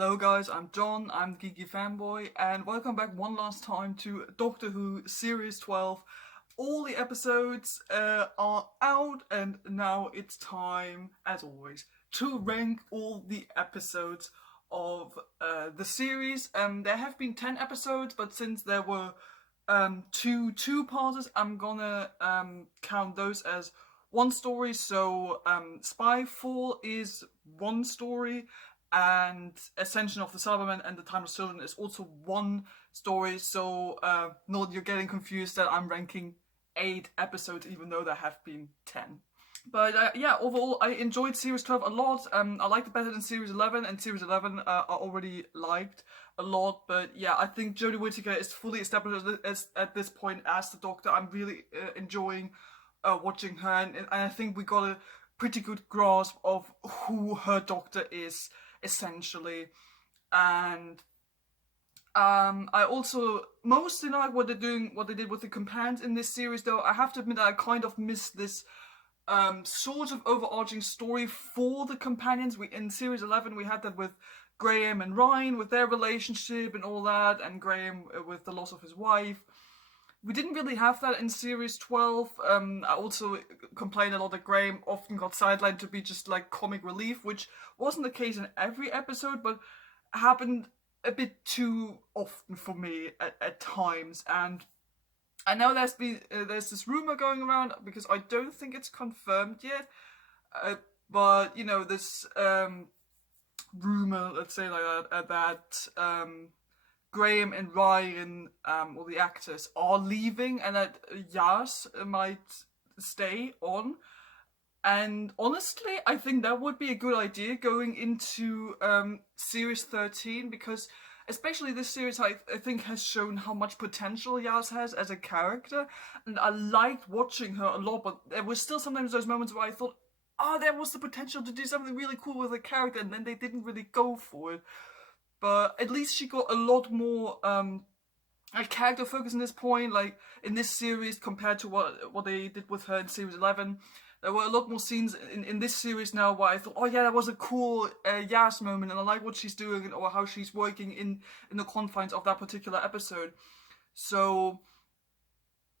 Hello guys, I'm John, I'm the Geeky Fanboy, and welcome back one last time to Doctor Who Series 12. All the episodes are out, and now it's time, as always, to rank all the episodes of the series. There have been 10 episodes, but since there were two-parters, I'm gonna count those as one story. So Spyfall is one story, and Ascension of the Cybermen and the Timeless Children is also one story. So not you're getting confused that I'm ranking 8 episodes even though there have been 10. But yeah, overall I enjoyed Series 12 a lot. I liked it better than Series 11, and Series 11 I already liked a lot. But yeah, I think Jodie Whittaker is fully established at this point as the Doctor. I'm really enjoying watching her, and I think we got a pretty good grasp of who her Doctor is, essentially. And I also mostly like what they did with the companions in this series, though I have to admit that I kind of missed this sort of overarching story for the companions. In Series 11 we had that with Graham and Ryan, with their relationship and all that, and Graham with the loss of his wife. We didn't really have that in Series 12. I also complained a lot that Graham often got sidelined to be just like comic relief, which wasn't the case in every episode, but happened a bit too often for me at times. And I know there's this rumor going around, because I don't think it's confirmed yet, but you know, this rumor, let's say like that Graham and Ryan, or the actors, are leaving, and that Yas might stay on. And honestly, I think that would be a good idea going into Series 13, because especially this series, I think, has shown how much potential Yas has as a character, and I liked watching her a lot, but there was still sometimes those moments where I thought, oh, there was the potential to do something really cool with the character, and then they didn't really go for it. But at least she got a lot more a character focus in this point, like in this series, compared to what they did with her in Series 11. There were a lot more scenes in this series now where I thought, oh yeah, that was a cool Yas moment, and I like what she's doing, or how she's working in the confines of that particular episode. So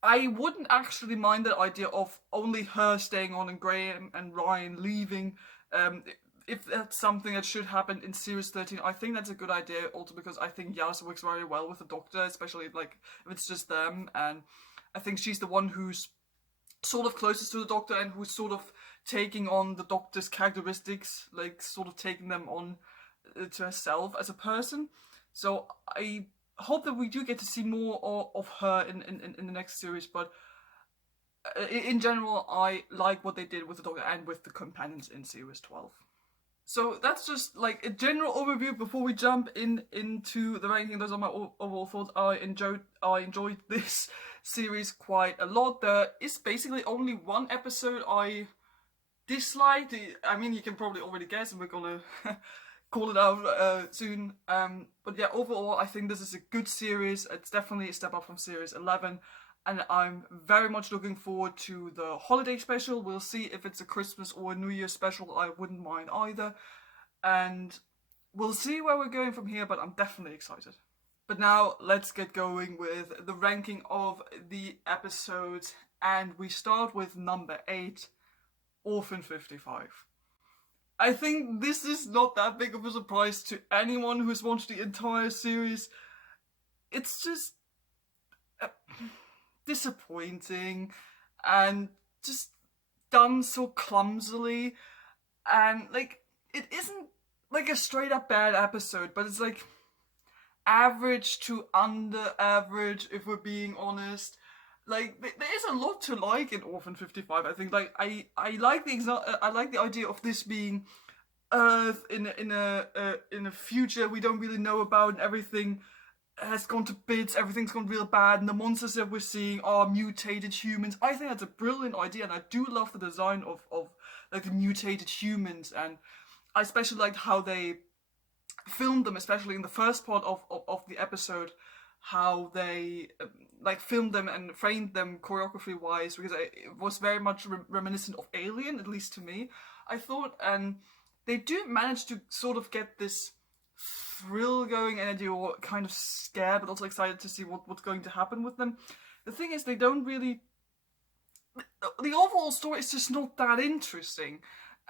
I wouldn't actually mind that idea of only her staying on and Graham and Ryan leaving. If that's something that should happen in Series 13, I think that's a good idea, also because I think Yas works very well with the Doctor, especially like if it's just them, and I think she's the one who's sort of closest to the Doctor, and who's sort of taking on the Doctor's characteristics, like sort of taking them on to herself as a person. So I hope that we do get to see more of her in the next series, but in general, I like what they did with the Doctor and with the companions in Series 12. So that's just like a general overview before we jump into the ranking. Those are my overall thoughts. I enjoyed this series quite a lot. There is basically only one episode I disliked. I mean, you can probably already guess, and we're gonna call it out soon. But yeah, overall, I think this is a good series. It's definitely a step up from Series 11. And I'm very much looking forward to the holiday special. We'll see if it's a Christmas or a New Year special. I wouldn't mind either. And we'll see where we're going from here, but I'm definitely excited. But now let's get going with the ranking of the episodes. And we start with number 8, Orphan 55. I think this is not that big of a surprise to anyone who's watched the entire series. It's just disappointing, and just done so clumsily, and like it isn't like a straight up bad episode, but it's like average to under average, if we're being honest. Like there is a lot to like in Orphan 55. I think like I like I like the idea of this being Earth in a future we don't really know about, and everything has gone to bits, everything's gone real bad, and the monsters that we're seeing are mutated humans. I think that's a brilliant idea, and I do love the design of like the mutated humans, and I especially liked how they filmed them, especially in the first part of the episode, how they like filmed them and framed them choreography wise, because it was very much reminiscent of Alien, at least to me, I thought. And they do manage to sort of get this thrill going and you're kind of scared but also excited to see what's going to happen with them. The thing is, they don't really... The overall story is just not that interesting.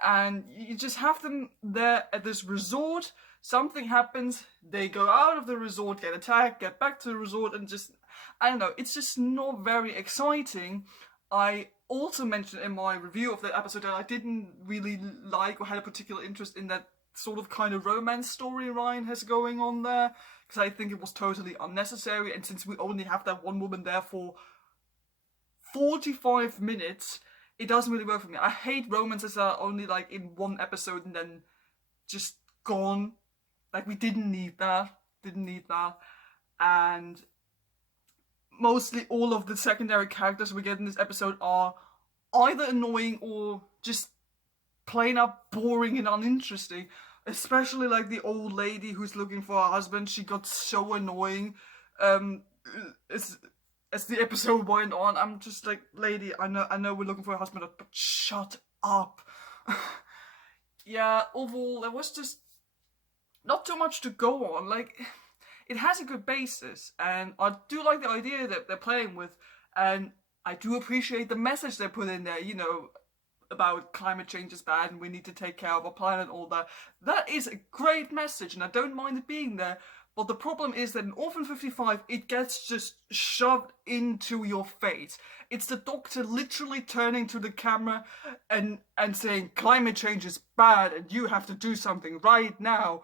And you just have them there at this resort, something happens, they go out of the resort, get attacked, get back to the resort, and just... I don't know, it's just not very exciting. I also mentioned in my review of that episode that I didn't really like or had a particular interest in that sort of kind of romance story Ryan has going on there, because I think it was totally unnecessary, and since we only have that one woman there for 45 minutes, it doesn't really work for me. I hate romances that are only like in one episode and then just gone. Like, we didn't need that. And mostly all of the secondary characters we get in this episode are either annoying or just plain up boring and uninteresting. Especially like the old lady who's looking for her husband. She got so annoying. As the episode went on, I'm just like, lady, I know we're looking for a husband, but shut up. Yeah, overall, there was just not too much to go on. Like, it has a good basis, and I do like the idea that they're playing with, and I do appreciate the message they put in there, you know, about climate change is bad and we need to take care of our planet and all that. That is a great message, and I don't mind it being there. But the problem is that in Orphan 55, it gets just shoved into your face. It's the Doctor literally turning to the camera and saying, climate change is bad and you have to do something right now.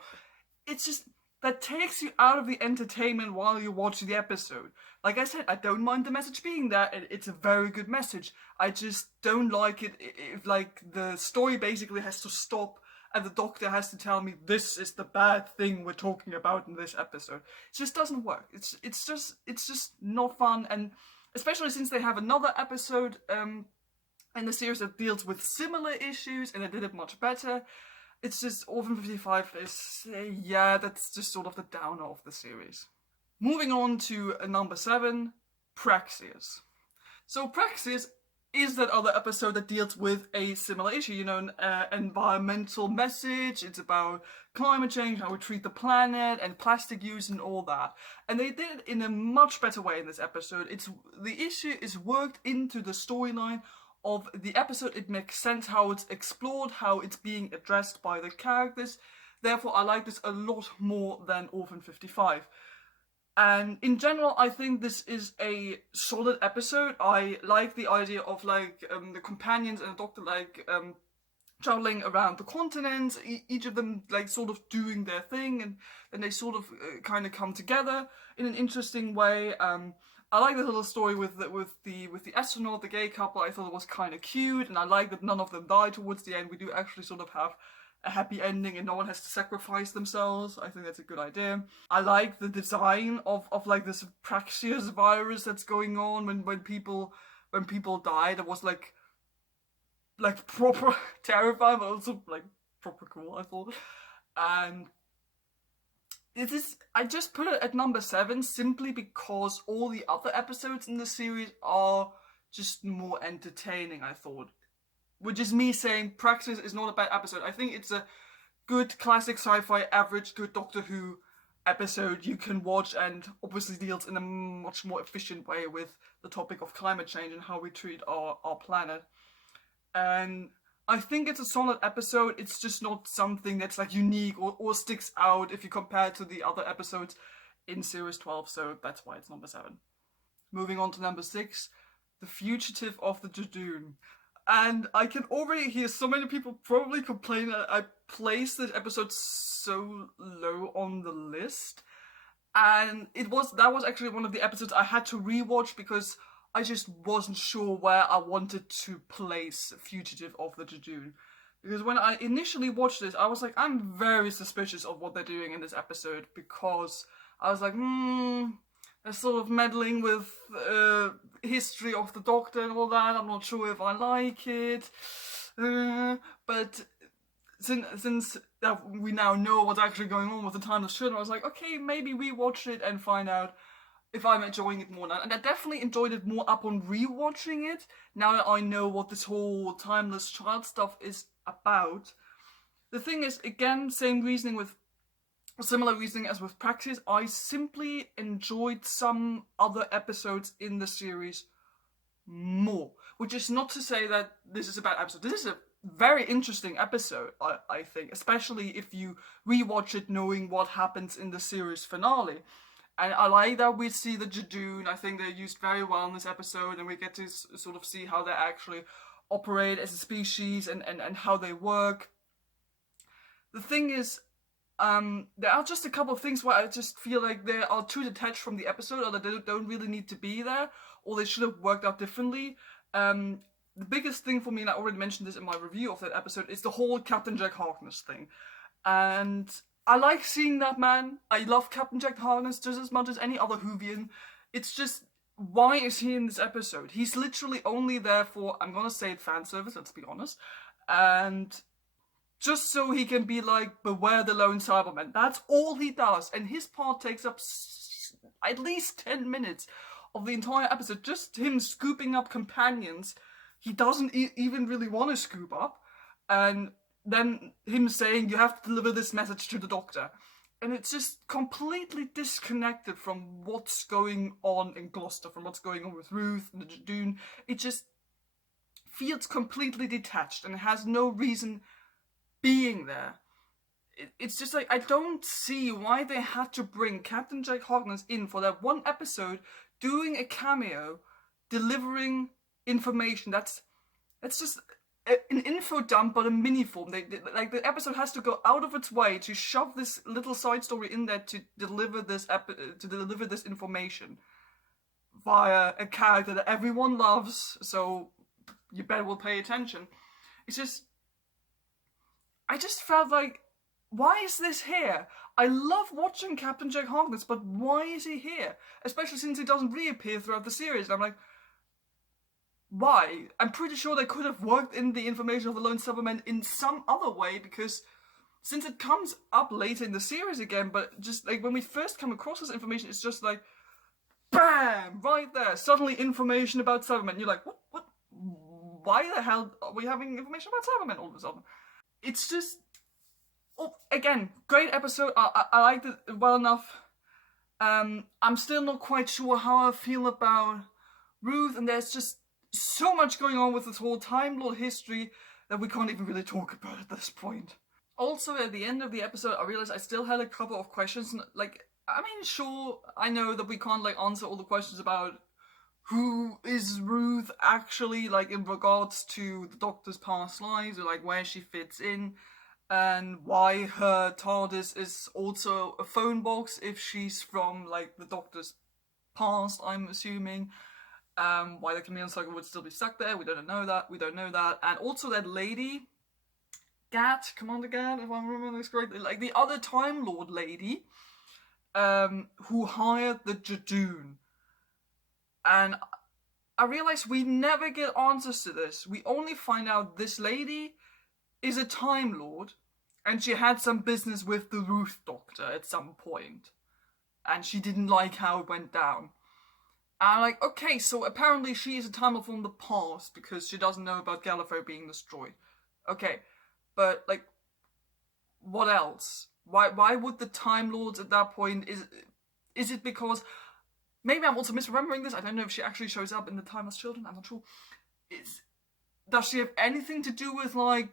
It's just, that takes you out of the entertainment while you watch the episode. Like I said, I don't mind the message being there, and it's a very good message. I just don't like it if, like, the story basically has to stop and the Doctor has to tell me this is the bad thing we're talking about in this episode. It just doesn't work. It's just not fun, and especially since they have another episode in the series that deals with similar issues and they did it much better. It's just, Orphan 55 is, yeah, that's just sort of the downer of the series. Moving on to number 7, Praxeus. So Praxeus is that other episode that deals with a similar issue, you know, an environmental message. It's about climate change, how we treat the planet, and plastic use and all that. And they did it in a much better way in this episode. The issue is worked into the storyline of the episode. It makes sense how it's explored, how it's being addressed by the characters. Therefore, I like this a lot more than Orphan 55. And in general, I think this is a solid episode. I like the idea of, like, the companions and the Doctor, like, traveling around the continent, each of them, like, sort of doing their thing, and then they sort of kind of come together in an interesting way. I like the little story with the astronaut, the gay couple. I thought it was kind of cute, and I like that none of them die towards the end. We do actually sort of have a happy ending and no one has to sacrifice themselves. I think that's a good idea. I like the design of like this Praxeus virus that's going on when people die. That was like proper terrifying, but also like proper cool, I thought. And I just put it at number 7 simply because all the other episodes in the series are just more entertaining, I thought. Which is me saying Praxeus is not a bad episode. I think it's a good classic sci-fi, average good Doctor Who episode you can watch, and obviously deals in a much more efficient way with the topic of climate change and how we treat our planet. And I think it's a solid episode. It's just not something that's like unique or sticks out if you compare it to the other episodes in Series 12, so that's why it's number 7. Moving on to number 6, The Fugitive of the Jadoon. And I can already hear so many people probably complain that I placed this episode so low on the list. And that was actually one of the episodes I had to rewatch because I just wasn't sure where I wanted to place Fugitive of the Jadoon. Because when I initially watched this, I was like, I'm very suspicious of what they're doing in this episode, because I was like, they're sort of meddling with history of the Doctor and all that. I'm not sure if I like it. But since we now know what's actually going on with the Timeless Children, I was like, okay, maybe rewatch it and find out if I'm enjoying it more now. And I definitely enjoyed it more upon rewatching it, now that I know what this whole Timeless Child stuff is about. The thing is, again, same reasoning with similar reasoning as with Praxis, I simply enjoyed some other episodes in the series more. Which is not to say that this is a bad episode. This is a very interesting episode, I think, especially if you rewatch it knowing what happens in the series finale. And I like that we see the Jadoon. I think they're used very well in this episode, and we get to sort of see how they actually operate as a species and how they work. The thing is, there are just a couple of things where I just feel like they are too detached from the episode, or that they don't really need to be there, or they should have worked out differently. The biggest thing for me, and I already mentioned this in my review of that episode, is the whole Captain Jack Harkness thing. And I like seeing that man. I love Captain Jack Harkness just as much as any other Whovian. It's just, why is he in this episode? He's literally only there for, I'm gonna say it, fan service, let's be honest. And just so he can be like, beware the lone Cybermen. That's all he does. And his part takes up at least 10 minutes of the entire episode. Just him scooping up companions he doesn't even really want to scoop up. And then him saying, you have to deliver this message to the doctor. And it's just completely disconnected from what's going on in Gloucester, from what's going on with Ruth and the Jadoon. It just feels completely detached and has no reason being there. It's just like, I don't see why they had to bring Captain Jack Harkness in for that one episode, doing a cameo, delivering information. That's just an info dump, but a mini form. Like the episode has to go out of its way to shove this little side story in there to deliver this information via a character that everyone loves. So you better will pay attention. It's just, I just felt like, why is this here? I love watching Captain Jack Harkness, but why is he here? Especially since he doesn't reappear throughout the series. And I'm like, why? I'm pretty sure they could have worked in the information of the Lone Cybermen in some other way, because since it comes up later in the series again, but just like when we first come across this information, it's just like, BAM! Right there, suddenly information about Cybermen. You're like, what? Why the hell are we having information about Cybermen all of a sudden? It's just, again, great episode. I liked it well enough. I'm still not quite sure how I feel about Ruth, and there's just so much going on with this whole Time Lord history that we can't even really talk about at this point. Also, at the end of the episode, I realized I still had a couple of questions. Like, I mean, sure, I know that we can't, like, answer all the questions about who is Ruth actually, like, in regards to the Doctor's past lives, or, like, where she fits in, and why her TARDIS is also a phone box if she's from, like, the Doctor's past, I'm assuming. Why the Chameleon Cycle would still be stuck there, we don't know that. And also that lady, Commander Gat, if I'm remembering this correctly, like the other Time Lord lady, who hired the Jadoon. And I realized we never get answers to this. We only find out this lady is a Time Lord, and she had some business with the Ruth Doctor at some point. And she didn't like how it went down. And I'm like, okay, so apparently she is a Time Lord from the past because she doesn't know about Gallifrey being destroyed. Okay, but, like, what else? Why would the Time Lords at that point, is it because, maybe I'm also misremembering this, I don't know if she actually shows up in the Timeless Children, I'm not sure. Does she have anything to do with, like,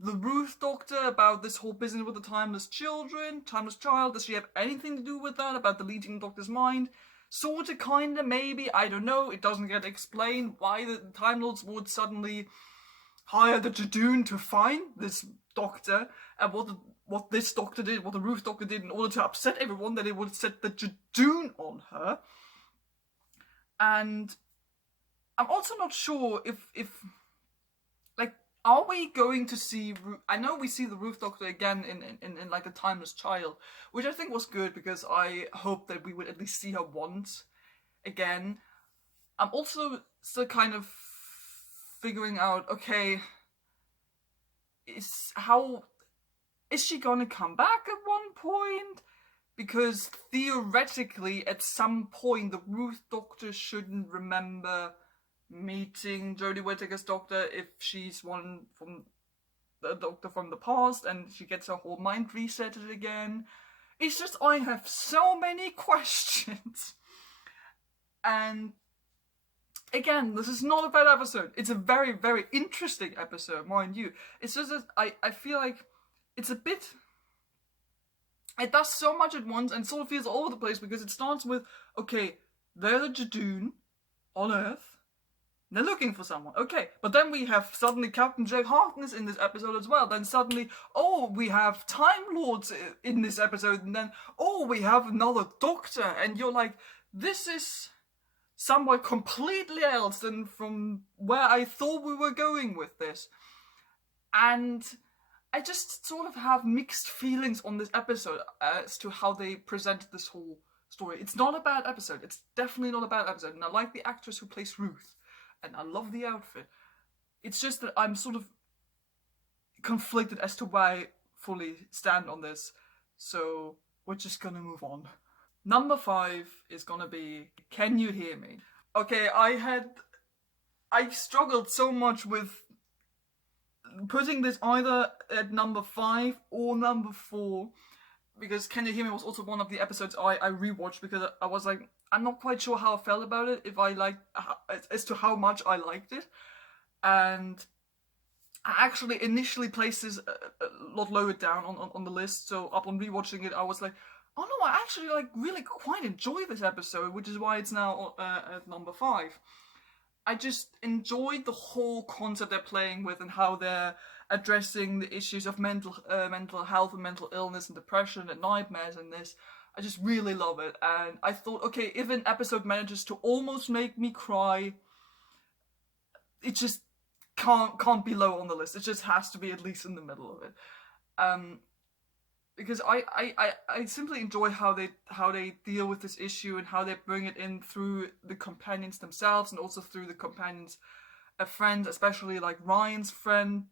the Ruth Doctor, about this whole business with the Timeless Children, Timeless Child? Does she have anything to do with that, about deleting the Doctor's mind? Sorta, kinda, maybe, I don't know. It doesn't get explained why the Time Lords would suddenly hire the Jadoon to find this Doctor, and what this Doctor did, what the Ruth Doctor did in order to upset everyone, that it would set the Jadoon on her. And I'm also not sure if like, are we going to see... I know we see the Ruth Doctor again in like, a Timeless Child, which I think was good, because I hope that we would at least see her once again. I'm also still kind of figuring out, okay, is she gonna come back at one point? Because theoretically, at some point, the Ruth Doctor shouldn't remember meeting Jodie Whittaker's Doctor if she's one from the Doctor from the past, and she gets her whole mind resetted again. It's just I have so many questions. And again, this is not a bad episode. It's a very, very interesting episode, mind you. It's just that I feel like it's a bit... It does so much at once and sort of feels all over the place, because it starts with, okay, there's a Jadoon on Earth. They're looking for someone. Okay, but then we have suddenly Captain Jake Harkness in this episode as well. Then suddenly, oh, we have Time Lords in this episode. And then, oh, we have another Doctor. And you're like, this is somewhere completely else than from where I thought we were going with this. And I just sort of have mixed feelings on this episode as to how they presented this whole story. It's not a bad episode. It's definitely not a bad episode. And I like the actress who plays Ruth. And I love the outfit. It's just that I'm sort of conflicted as to why I fully stand on this. So we're just gonna move on. Number 5 is gonna be Can You Hear Me? Okay, I struggled so much with putting this either at number 5 or number 4, because Can You Hear Me was also one of the episodes I rewatched, because I was like, I'm not quite sure how I felt about it, if I liked, as to how much I liked it. And I actually initially placed this a lot lower down on the list, so upon rewatching it, I was like, oh no, I actually really quite enjoy this episode, which is why it's now at number 5. I just enjoyed the whole concept they're playing with and how they're addressing the issues of mental health and mental illness and depression and nightmares in this. I just really love it. And I thought, okay, if an episode manages to almost make me cry, it just can't be low on the list. It just has to be at least in the middle of it. Because I simply enjoy how they deal with this issue and how they bring it in through the companions themselves and also through the companions' friends, especially like Ryan's friend.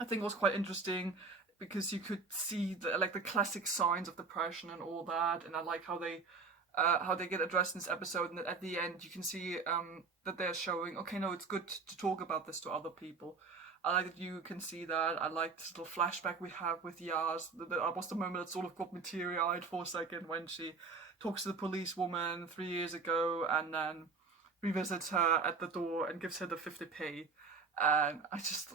I think was quite interesting because you could see the classic signs of depression and all that, and I like how they get addressed in this episode. And at the end, you can see that they're showing, okay, no, it's good to talk about this to other people. I like that you can see that. I like this little flashback we have with Yaz. That was the moment that sort of got me teary-eyed for a second when she talks to the policewoman 3 years ago and then revisits her at the door and gives her the 50p. And I just...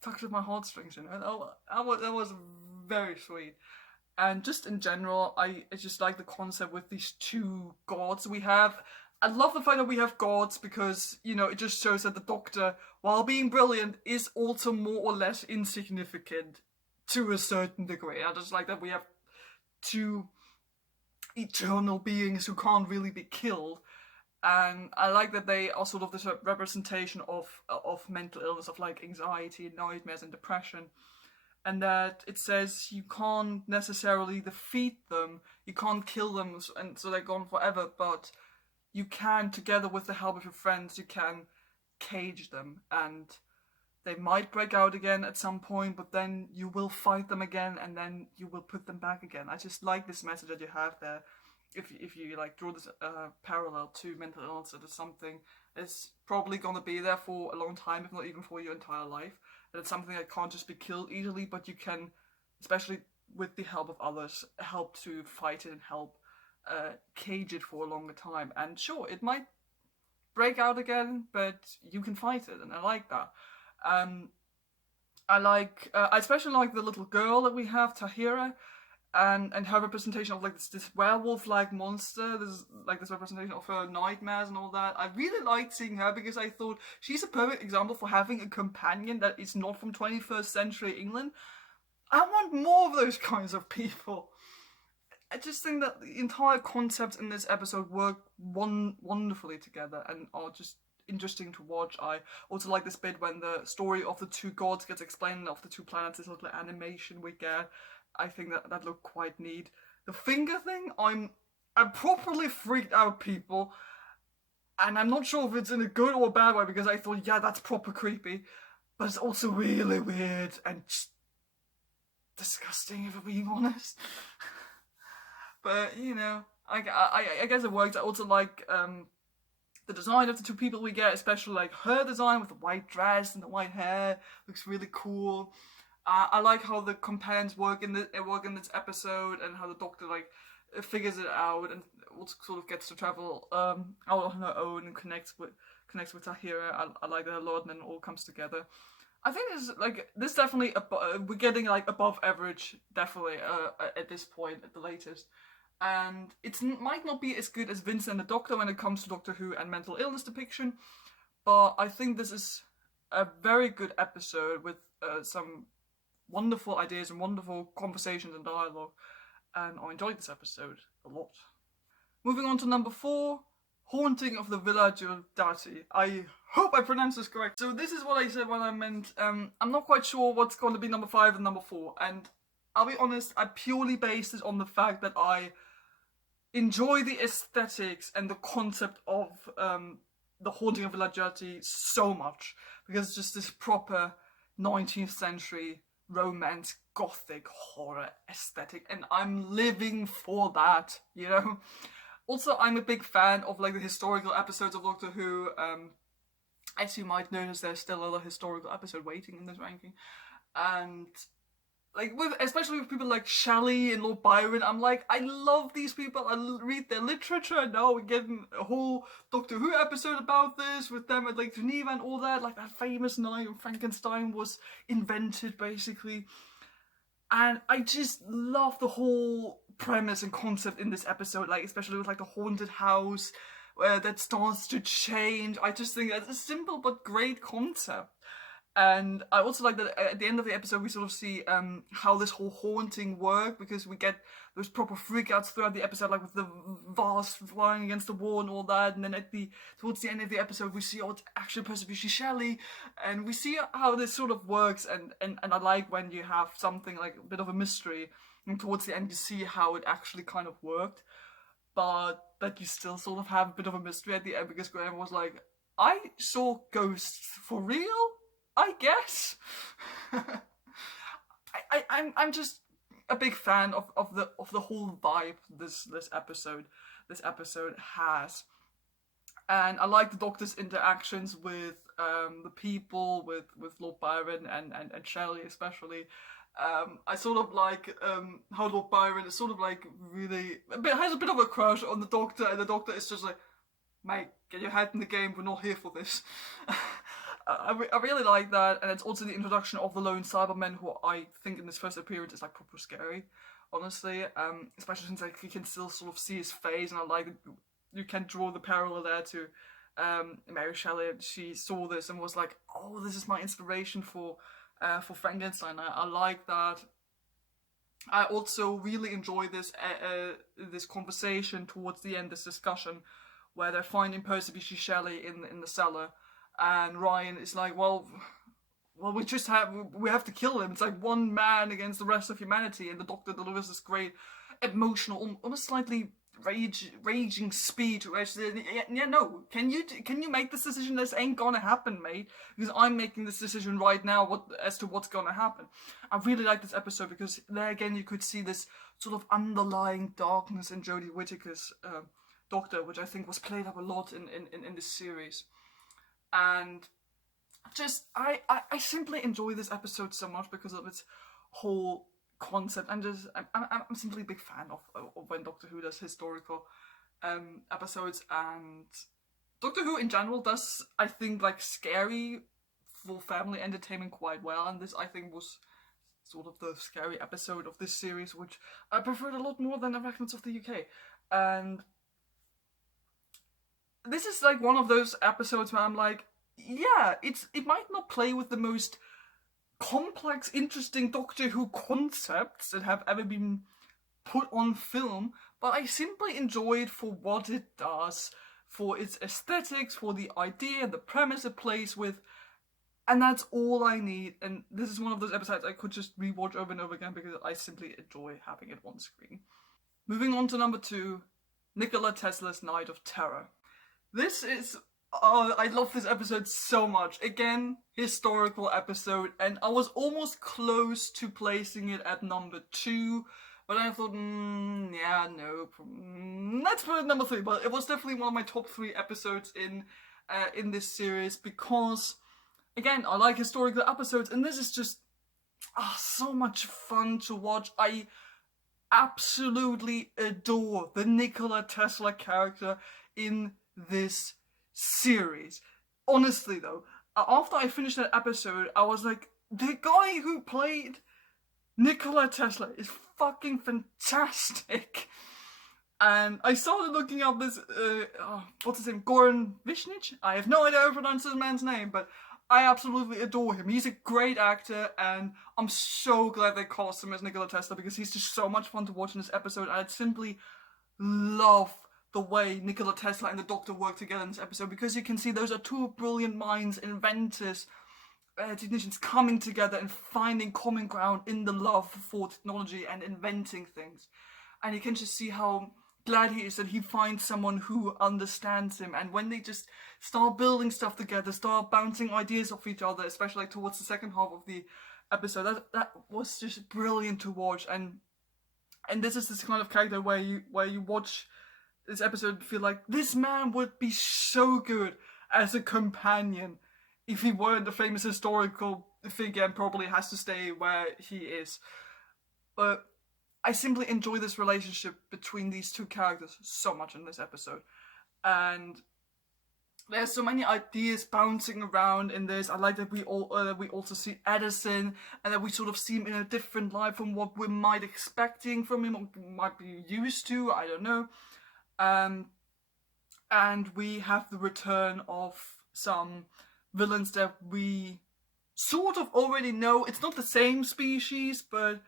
tugs at my heartstrings, you know. That was very sweet. And just in general, I just like the concept with these two gods we have. I love the fact that we have gods because, you know, it just shows that the Doctor, while being brilliant, is also more or less insignificant to a certain degree. I just like that we have two eternal beings who can't really be killed. And I like that they are sort of this representation of mental illness, of like anxiety, nightmares, and depression. And that it says you can't necessarily defeat them, you can't kill them, and so they're gone forever, but you can, together with the help of your friends, you can cage them, and they might break out again at some point, but then you will fight them again, and then you will put them back again. I just like this message that you have there. If you like draw this parallel to mental illness, it is something that's probably going to be there for a long time, if not even for your entire life. And it's something that can't just be killed easily, but you can, especially with the help of others, help to fight it and help cage it for a longer time. And sure, it might break out again, but you can fight it, and I like that. I especially like the little girl that we have, Tahira, and her representation of like this werewolf-like monster. This representation of her nightmares and all that. I really liked seeing her because I thought she's a perfect example for having a companion that is not from 21st century England. I want more of those kinds of people. I just think that the entire concepts in this episode work wonderfully together and are just interesting to watch. I also like this bit when the story of the two gods gets explained, of the two planets, this little animation we get. I think that looked quite neat. The finger thing, I'm properly freaked out, people. And I'm not sure if it's in a good or a bad way, because I thought, yeah, that's proper creepy. But it's also really weird and just disgusting, if I'm being honest. But, you know, I guess it works. I also like the design of the two people we get, especially like her design with the white dress and the white hair. Looks really cool. I like how the companions work in this episode, and how the Doctor like figures it out and also sort of gets to travel out on her own and connects with Tahira. I like that a lot, and then it all comes together. I think this definitely we're getting like above average, definitely at this point at the latest, and it might not be as good as Vincent and the Doctor when it comes to Doctor Who and mental illness depiction, but I think this is a very good episode with some wonderful ideas and wonderful conversations and dialogue, and I enjoyed this episode a lot. Moving on to number 4, Haunting of the Villa Giudati. I hope I pronounced this correct. So this is what I said when I meant, I'm not quite sure what's going to be number 5 and number 4, and I'll be honest, I purely based it on the fact that I enjoy the aesthetics and the concept of the Haunting of Villa Giudati so much, because it's just this proper 19th century romance gothic horror aesthetic, and I'm living for that, you know. Also, I'm a big fan of like the historical episodes of Doctor Who. As you might notice, there's still another historical episode waiting in this ranking, and like especially with people like Shelley and Lord Byron, I'm like, I love these people. I read their literature, and now we're getting a whole Doctor Who episode about this with them at Lake Geneva and all that, like that famous night when Frankenstein was invented, basically. And I just love the whole premise and concept in this episode, like especially with like the haunted house that starts to change. I just think that's a simple but great concept. And I also like that at the end of the episode we sort of see how this whole haunting works, because we get those proper freakouts throughout the episode, like with the vase flying against the wall and all that. And then towards the end of the episode we see all actual Persecution Shelley, and we see how this sort of works. And I like when you have something like a bit of a mystery, and towards the end you see how it actually kind of worked, but that you still sort of have a bit of a mystery at the end, because Graham was like, I saw ghosts for real, I guess. I'm just a big fan of the whole vibe this episode has, and I like the Doctor's interactions with the people, with Lord Byron and Shelley especially. I sort of like how Lord Byron is sort of like really has a bit of a crush on the Doctor, and the Doctor is just like, mate, get your head in the game, we're not here for this. I really like that, and it's also the introduction of the lone Cybermen, who I think in this first appearance is like proper scary, honestly. Especially since like you can still sort of see his face, and I like you can draw the parallel there to Mary Shelley. She saw this and was like, "Oh, this is my inspiration for Frankenstein." I like that. I also really enjoy this conversation towards the end, this discussion where they're finding Persecution Shelley in the cellar. And Ryan is like, well, we have to kill him. It's like one man against the rest of humanity. And the Doctor delivers this great, emotional, almost slightly raging speech. Where she says, yeah, no, can you make this decision? This ain't gonna happen, mate. Because I'm making this decision right now as to what's gonna happen. I really like this episode because there again you could see this sort of underlying darkness in Jodie Whittaker's Doctor, which I think was played up a lot in this series. And just, I simply enjoy this episode so much because of its whole concept. I'm simply a big fan of when Doctor Who does historical episodes, and Doctor Who in general does, I think, like scary for family entertainment quite well. And this, I think, was sort of the scary episode of this series, which I preferred a lot more than Arachnids of the UK. And this is like one of those episodes where I'm like, yeah, it might not play with the most complex, interesting Doctor Who concepts that have ever been put on film, but I simply enjoy it for what it does, for its aesthetics, for the idea and the premise it plays with, and that's all I need. And this is one of those episodes I could just rewatch over and over again because I simply enjoy having it on screen. Moving on to number 2, Nikola Tesla's Night of Terror. This is, I love this episode so much. Again, historical episode, and I was almost close to placing it at number 2, but I thought, yeah, no, let's put it at number 3. But it was definitely one of my top 3 episodes in this series because, again, I like historical episodes, and this is just so much fun to watch. I absolutely adore the Nikola Tesla character in this series. Honestly, though, after I finished that episode, I was like, the guy who played Nikola Tesla is fucking fantastic. And I started looking up this, what's his name, Goran Vishnich? I have no idea how to pronounce this man's name, but I absolutely adore him. He's a great actor, and I'm so glad they cast him as Nikola Tesla because he's just so much fun to watch in this episode. I simply love the way Nikola Tesla and the Doctor work together in this episode because you can see those are two brilliant minds, inventors, technicians coming together and finding common ground in the love for technology and inventing things. And you can just see how glad he is that he finds someone who understands him. And when they just start building stuff together, start bouncing ideas off each other, especially like towards the second half of the episode, that was just brilliant to watch. And this is this kind of character where you watch this episode and feel like this man would be so good as a companion if he weren't a famous historical figure and probably has to stay where he is. But I simply enjoy this relationship between these two characters so much in this episode. And there's so many ideas bouncing around in this. I like that we also see Edison, and that we sort of see him in a different light from what we might expecting from him, or might be used to. I don't know. And we have the return of some villains that we sort of already know. It's not the same species, but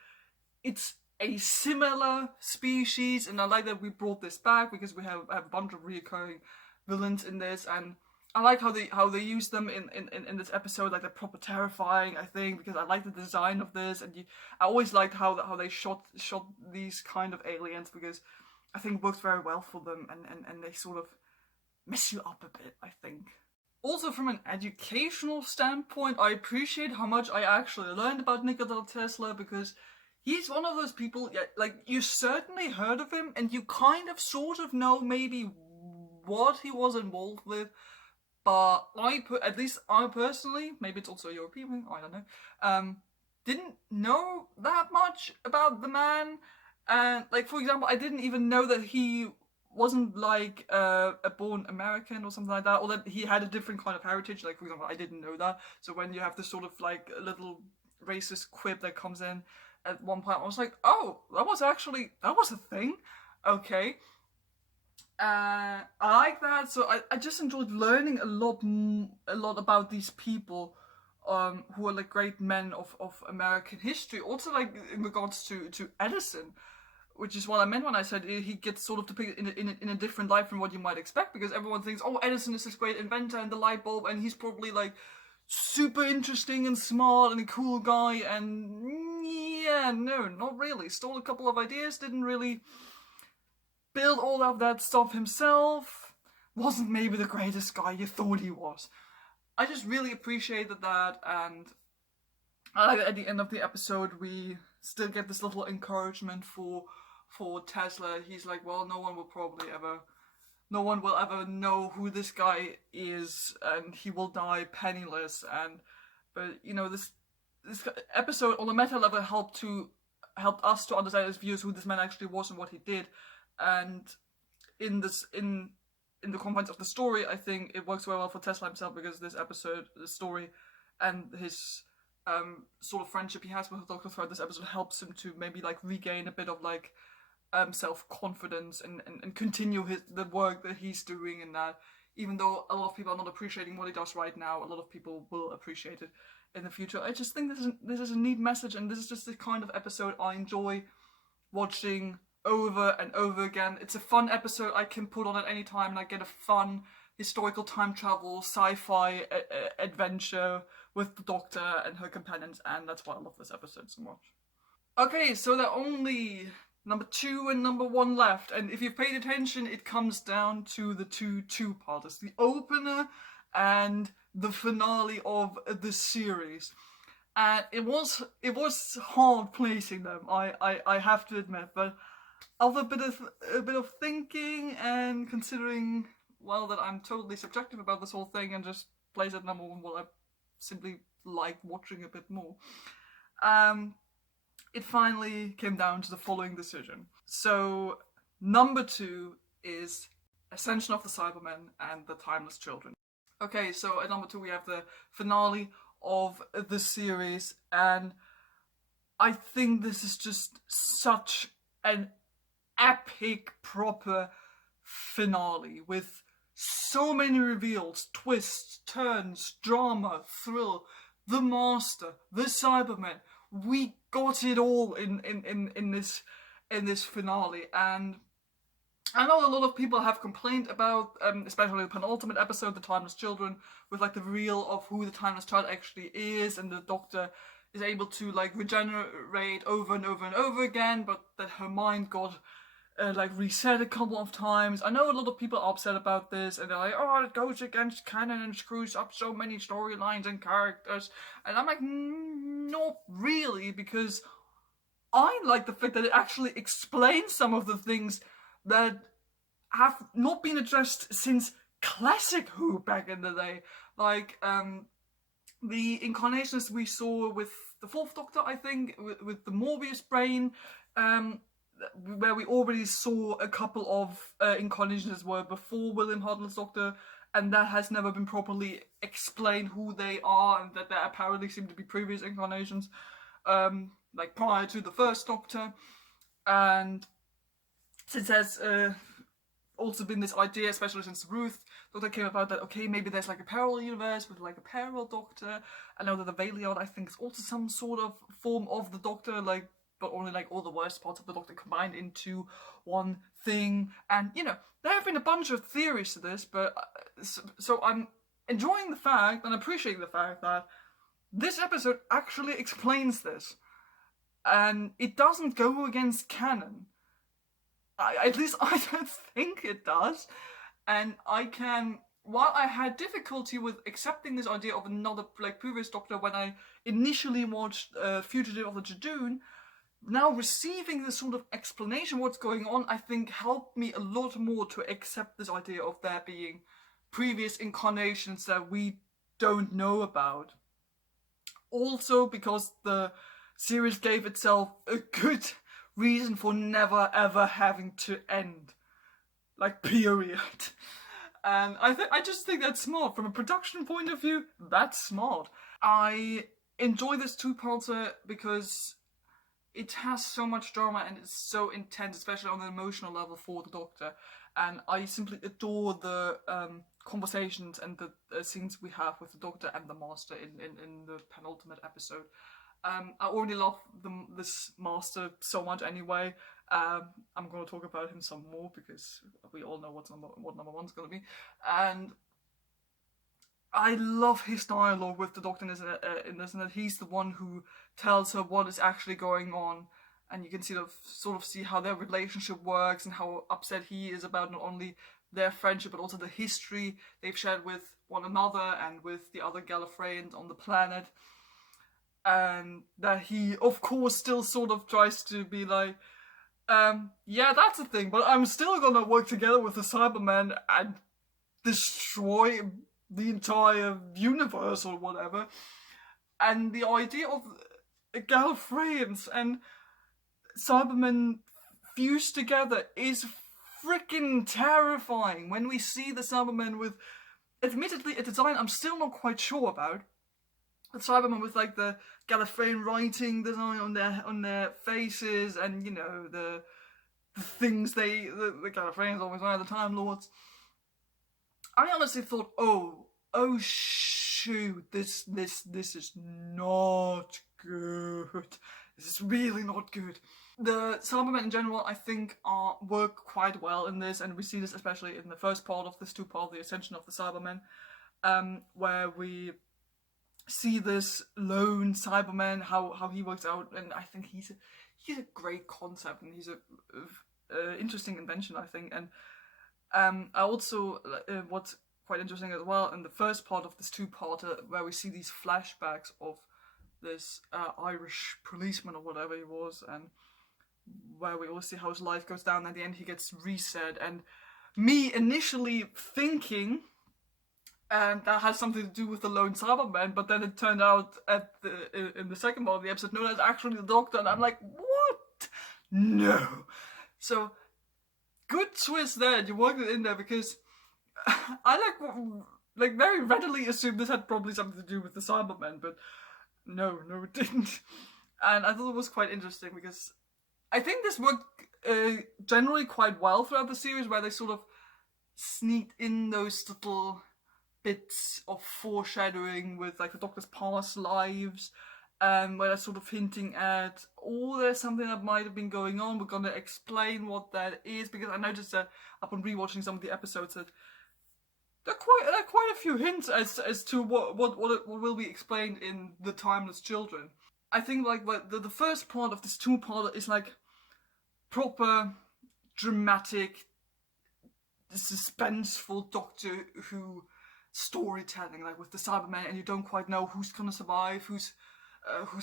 it's a similar species, and I like that we brought this back because we have a bunch of reoccurring villains in this, and I like how they use them in this episode. Like, they're proper terrifying, I think, because I like the design of this, and I always liked how they shot these kind of aliens, because I think it works very well for them, and they sort of mess you up a bit, I think. Also, from an educational standpoint, I appreciate how much I actually learned about Nikola Tesla, because he's one of those people, like, you certainly heard of him, and you kind of sort of know maybe what he was involved with, but at least I personally, maybe it's also your opinion, I don't know, didn't know that much about the man. And, like, for example, I didn't even know that he wasn't like a born American or something like that, or that he had a different kind of heritage. Like, for example, I didn't know that. So when you have this sort of like little racist quip that comes in at one point, I was like, oh, that was a thing. Okay. I like that. So I just enjoyed learning a lot about these people, who are like great men of American history. Also, like, in regards to Edison, which is what I meant when I said he gets sort of depicted in a different light from what you might expect, because everyone thinks, oh, Edison is this great inventor and the light bulb, and he's probably like super interesting and smart and a cool guy, and yeah, no, not really. Stole a couple of ideas, didn't really build all of that stuff himself, wasn't maybe the greatest guy you thought he was. I just really appreciated that, and I like that at the end of the episode we still get this little encouragement for Tesla. He's like, well, no one will ever know who this guy is, and he will die penniless. But you know, this episode on a meta level helped us to understand as viewers who this man actually was and what he did. And in the confines of the story, I think it works very well for Tesla himself, because this episode, the story, and his sort of friendship he has with the Doctor throughout this episode helps him to maybe like regain a bit of like self-confidence and continue the work that he's doing, and that even though a lot of people are not appreciating what he does right now, a lot of people will appreciate it in the future. I just think this is a neat message, and this is just the kind of episode I enjoy watching over and over again. It's a fun episode I can put on at any time, and I get a fun historical time travel sci-fi adventure with the Doctor and her companions, and that's why I love this episode so much. Okay, so there are only number 2 and number 1 left, and if you've paid attention, it comes down to the two-parters, the opener and the finale of the series. And it was hard placing them, I have to admit, but after a bit of thinking and considering, well, that I'm totally subjective about this whole thing and just place it number 1, well, I simply like watching a bit more. it finally came down to the following decision. So, number 2 is Ascension of the Cybermen and the Timeless Children. Okay, so at number 2 we have the finale of the series, and I think this is just such an epic, proper finale with so many reveals, twists, turns, drama, thrill, the Master, the Cybermen. We got it all in this finale, and I know a lot of people have complained about, especially the penultimate episode, the Timeless Children, with like the reveal of who the Timeless Child actually is, and the Doctor is able to like regenerate over and over and over again, but that her mind got like reset a couple of times. I know a lot of people are upset about this, and they're like, "Oh, it goes against canon and screws up so many storylines and characters." And I'm like, not really, because I like the fact that it actually explains some of the things that have not been addressed since classic Who back in the day. Like, the incarnations we saw with the Fourth Doctor, I think, with the Morbius brain, where we already saw a couple of incarnations were before William Hartnell's Doctor, and that has never been properly explained who they are, and that there apparently seem to be previous incarnations, like prior to the first Doctor. And since there's also been this idea, especially since Ruth Doctor came about, that okay, maybe there's like a parallel universe with like a parallel Doctor. I know that the Valiant, I think, is also some sort of form of the Doctor, like, but only like all the worst parts of the Doctor combined into one thing. And you know, there have been a bunch of theories to this, but so I'm enjoying the fact and appreciating the fact that this episode actually explains this, and it doesn't go against canon. At least I don't think it does. And I can, while I had difficulty with accepting this idea of another like previous Doctor when I initially watched Fugitive of the Jadoon, now receiving this sort of explanation of what's going on, I think helped me a lot more to accept this idea of there being previous incarnations that we don't know about. Also because the series gave itself a good reason for never ever having to end. Like, period. And I just think that's smart. From a production point of view, that's smart. I enjoy this two-parter because it has so much drama and it's so intense, especially on an emotional level for the Doctor. And I simply adore the conversations and the scenes we have with the Doctor and the Master in the penultimate episode. I already love this Master so much anyway. I'm going to talk about him some more because we all know what number one's going to be. And I love his dialogue with the Doctor in this, and that he's the one who tells her what is actually going on. And you can sort of see how their relationship works and how upset he is about not only their friendship but also the history they've shared with one another and with the other Gallifreyans on the planet. And that he, of course, still sort of tries to be like, yeah, that's a thing, but I'm still gonna work together with the Cybermen and destroy the entire universe or whatever. And the idea of Gallifreyans and Cybermen fused together is freaking terrifying. When we see the Cybermen with, admittedly, a design I'm still not quite sure about, the Cybermen with like the Gallifreyan writing design on their faces, and you know the things the Gallifreyans always wear, the Time Lords. I honestly thought, oh shoot, this is not good. This is really not good. The Cybermen in general, I think, work quite well in this, and we see this especially in the first part of this two-part, the Ascension of the Cybermen, where we see this lone Cyberman, how he works out, and I think he's a great concept, and he's a interesting invention, I think. And I also what's quite interesting as well in the first part of this two-parter, where we see these flashbacks of this Irish policeman or whatever he was, and where we all see how his life goes down, and at the end he gets reset. And me initially thinking and that has something to do with the lone Cyberman, but then it turned out in the second part of the episode, no, that's actually the Doctor, and I'm like, what? No. So, good twist there, you worked it in there, because I very readily assumed this had probably something to do with the Cybermen, but no, it didn't. And I thought it was quite interesting, because I think this worked generally quite well throughout the series, where they sort of sneaked in those little bits of foreshadowing with like the Doctor's past lives, where they're sort of hinting at, oh, there's something that might have been going on. We're gonna explain what that is, because I noticed that upon rewatching some of the episodes that there are quite a few hints as to what will be explained in The Timeless Children. I think like the first part of this two-parter is like proper dramatic, suspenseful Doctor Who storytelling, like with the Cybermen, and you don't quite know who's gonna survive, who's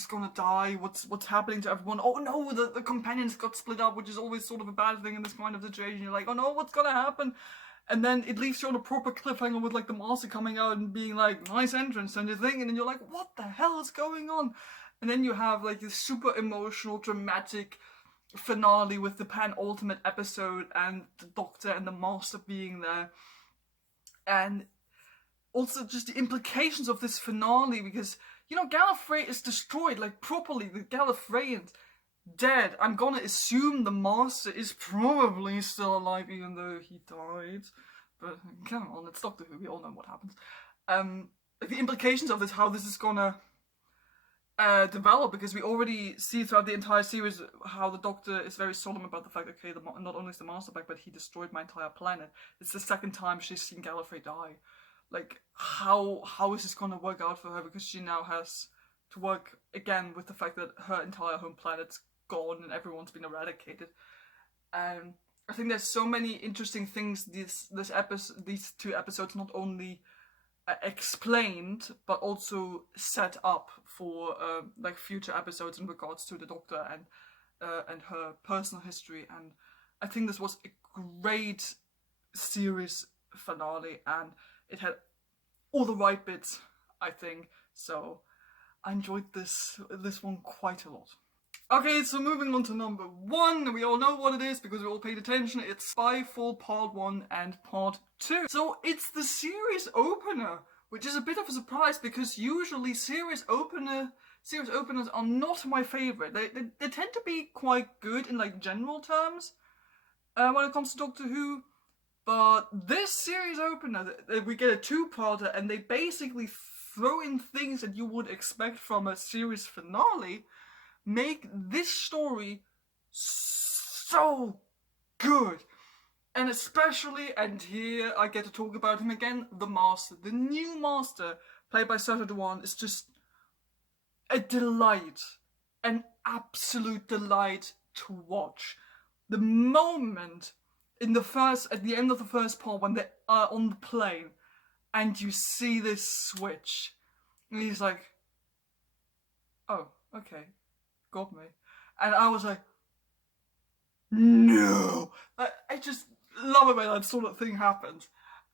gonna die, what's happening to everyone. Oh no, the companions got split up, which is always sort of a bad thing in this kind of situation. You're like, oh no, what's gonna happen? And then it leaves you on a proper cliffhanger with like the Master coming out and being like, nice entrance and your thing, and then you're like, what the hell is going on? And then you have like this super emotional, dramatic finale with the penultimate episode and the Doctor and the Master being there. And also just the implications of this finale, because, you know, Gallifrey is destroyed, like properly, the Gallifreyans dead. I'm gonna assume the Master is probably still alive, even though he died. But come on, it's Doctor Who, we all know what happens. Like the implications of this, how this is gonna develop, because we already see throughout the entire series how the Doctor is very solemn about the fact, okay, not only is the Master back, but he destroyed my entire planet. It's the second time she's seen Gallifrey die. Like, how is this gonna work out for her, because she now has to work again with the fact that her entire home planet's gone and everyone's been eradicated. And I think there's so many interesting things these two episodes not only explained, but also set up for like future episodes in regards to the Doctor and her personal history. And I think this was a great series finale, and it had all the right bits, I think. So I enjoyed this one quite a lot. Okay, so moving on to number 1, we all know what it is because we all paid attention. It's Spyfall Part 1 and Part 2. So it's the series opener, which is a bit of a surprise because usually series openers are not my favourite. They tend to be quite good in like general terms when it comes to Doctor Who. But this series opener, we get a two-parter, and they basically throw in things that you would expect from a series finale, make this story so good. And especially, and here I get to talk about him again, the Master. The new Master, played by Sacha Dhawan, is just a delight. An absolute delight to watch. The moment at the end of the first part, when they are on the plane and you see this switch, and he's like, oh, okay, got me. And I was like, no! I just love it when that sort of thing happens.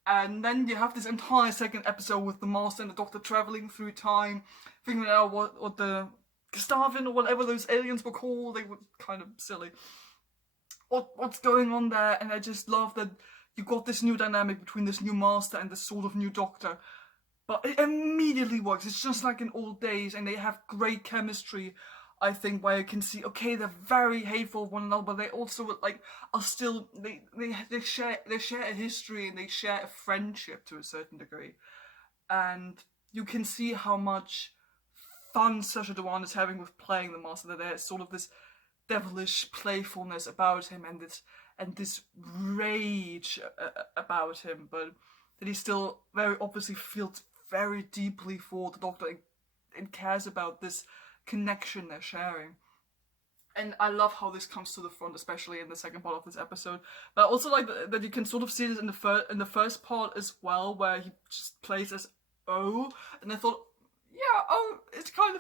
And then you have this entire second episode with the Master and the Doctor travelling through time, figuring out what the Gustavin or whatever those aliens were called. They were kind of silly. What's going on there, and I just love that you got this new dynamic between this new Master and this sort of new Doctor. But it immediately works. It's just like in old days, and they have great chemistry, I think, where you can see, okay, they're very hateful of one another, but they also like are still they share a history, and they share a friendship to a certain degree. And you can see how much fun Sacha Dhawan is having with playing the Master, that there's sort of this devilish playfulness about him, and this rage about him, but that he still very obviously feels very deeply for the Doctor and cares about this connection they're sharing. And I love how this comes to the front, especially in the second part of this episode. But I also like that you can sort of see this in the first part as well, where he just plays as O, and I thought, yeah, oh, it's kind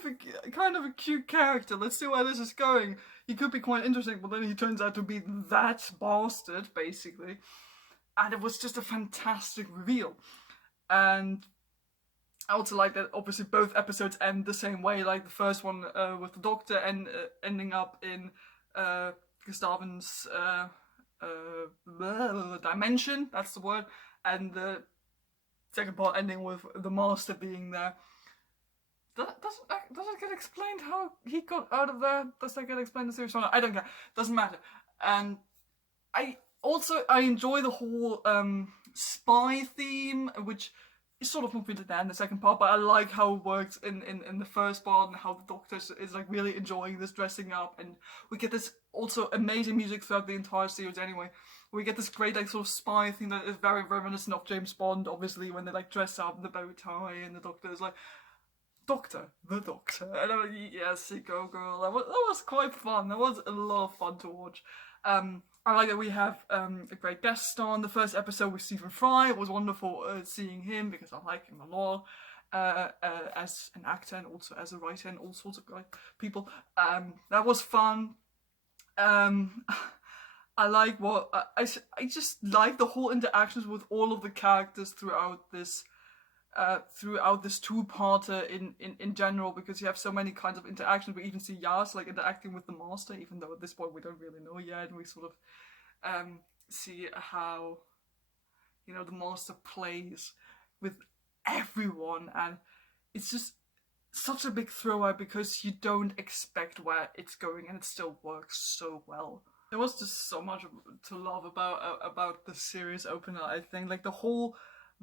of a cute character. Let's see where this is going. He could be quite interesting, but then he turns out to be that bastard, basically. And it was just a fantastic reveal. And I also like that obviously both episodes end the same way, like the first one with the Doctor and ending up in Gustavin's dimension, that's the word, and the second part ending with the Master being there. Does it get explained how he got out of there? Does that get explained in the series? I don't care. Doesn't matter. And I enjoy the whole spy theme, which is sort of repeated there in the second part, but I like how it works in the first part and how the Doctor is like really enjoying this dressing up, and we get this also amazing music throughout the entire series anyway. We get this great like sort of spy theme that is very reminiscent of James Bond, obviously, when they like dress up in the bow tie and the Doctor is like, Doctor, the Doctor. And I'm like, yes, you go, girl. That was quite fun. That was a lot of fun to watch. I like that we have a great guest star in the first episode with Stephen Fry. It was wonderful seeing him because I like him a lot as an actor and also as a writer and all sorts of great people. That was fun. I like what I just like the whole interactions with all of the characters throughout this two-parter in general, because you have so many kinds of interactions. We even see Yas like interacting with the Master, even though at this point we don't really know yet, and we sort of see how, you know, the Master plays with everyone, and it's just such a big throw-out because you don't expect where it's going, and it still works so well. There was just so much to love about the series opener, I think. Like, the whole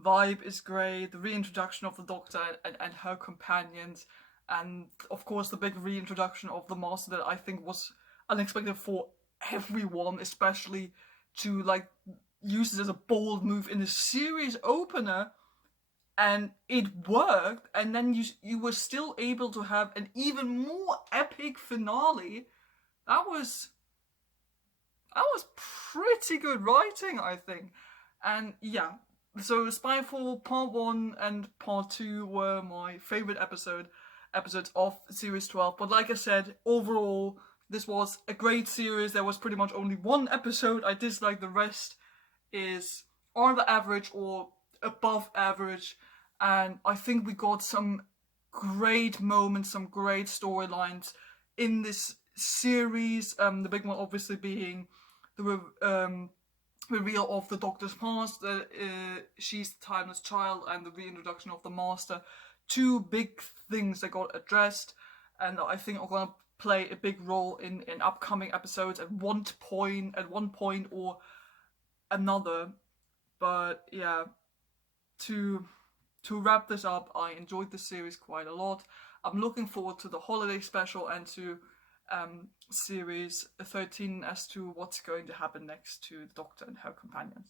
vibe is great, the reintroduction of the Doctor and her companions, and of course the big reintroduction of the Master that I think was unexpected for everyone, especially to like use it as a bold move in the series opener, and it worked, and then you were still able to have an even more epic finale. That was pretty good writing, I think. And yeah, so Spyfall Part 1 and Part 2 were my favourite episodes of Series 12. But like I said, overall, this was a great series. There was pretty much only one episode I disliked. The rest is either average or above average. And I think we got some great moments, some great storylines in this series. The big one obviously being the reveal of the Doctor's past, that she's the timeless child, and the reintroduction of the Master. Two big things that got addressed, and I think are going to play a big role in upcoming episodes at one point or another. But yeah, to wrap this up, I enjoyed the series quite a lot. I'm looking forward to the holiday special and to series 13 as to what's going to happen next to the Doctor and her companions.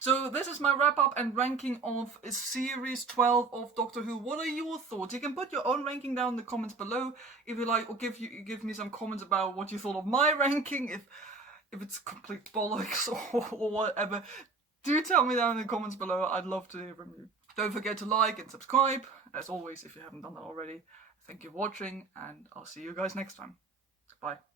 So this is my wrap up and ranking of series 12 of Doctor Who. What are your thoughts? You can put your own ranking down in the comments below if you like, or give me some comments about what you thought of my ranking, if it's complete bollocks or whatever. Do tell me down in the comments below. I'd love to hear from you. Don't forget to like and subscribe, as always, if you haven't done that already. Thank you for watching, and I'll see you guys next time. Bye.